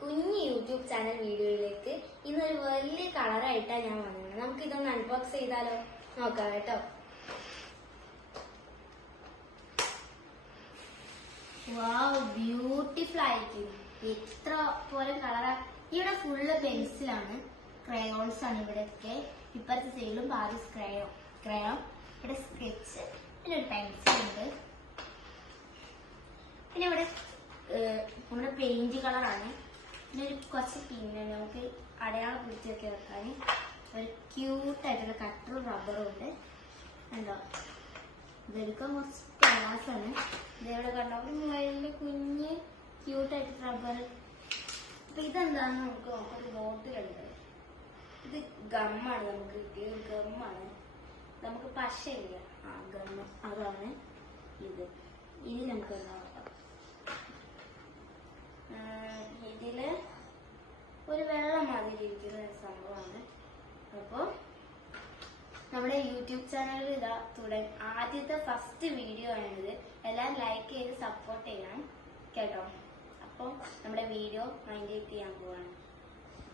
കുഞ്ഞ് YouTube channel വീഡിയോയിലേക്ക് ഇന്നൊരു വലിയ കളറായിട്ടാണ് ഞാൻ വന്നത്. നമുക്ക് ഇതൊന്ന് അൺബോക്സ് ചെയ്താലോ? നോക്കാം കേട്ടോ. വാവ്, ബ്യൂട്ടിഫുൾ ആയിരിക്കും. എത്ര പോലെ കളറാ. ഇവിടെ ഫുള്ള് പെൻസിലാണ്, ക്രയോൺസ് ആണ് ഇവിടെയൊക്കെ. ഇപ്പുറത്തെ സൈഡിലും പാതി ക്രയോൺ, ഇവിടെ സ്കെച്ച്, പിന്നെ ഒരു പെൻസിൽ ഉണ്ട്. പിന്നെ ഇവിടെ നമ്മുടെ പെയിന്റ് കളറാണ്. പിന്നെ ഒരു കുറച്ച് പിന്നെ നമുക്ക് അടയാളം പിടിച്ചൊക്കെ വെക്കാൻ ഒരു ക്യൂട്ടായിട്ടുള്ള കട്ടറും റബ്ബറും ഉണ്ട്. കണ്ടോ, ഇതെടുക്കാൻ കുറച്ച് പ്രയാസമാണ്. ഇതെവിടെ കണ്ടോ, വലിയ കുഞ്ഞ് ക്യൂട്ടായിട്ട് റബ്ബർ. അപ്പൊ ഇതെന്താന്ന് നമുക്കൊരു ബോട്ടിലുണ്ട്. ഇത് ഗമ്മാണ്, നമുക്ക് കിട്ടിയ ഗമ്മാണ്. നമുക്ക് പശയില്ല, ഗമ്മ അതാണ് ഇത്. നമുക്ക് എന്താ ഇതില് ഒരു വെള്ളം മാതിരി ഇരിക്കുന്ന ഒരു സംഭവമാണ്. അപ്പൊ നമ്മുടെ യൂട്യൂബ് ചാനലിൽ ഇതാ ആദ്യത്തെ ഫസ്റ്റ് വീഡിയോ ആണിത്. എല്ലാവരും ലൈക്ക് ചെയ്ത് സപ്പോർട്ട് ചെയ്യണം കേട്ടോ. അപ്പോൾ നമ്മുടെ വീഡിയോ വൈൻഡ് അപ്പ് ചെയ്യാൻ പോവാണ്.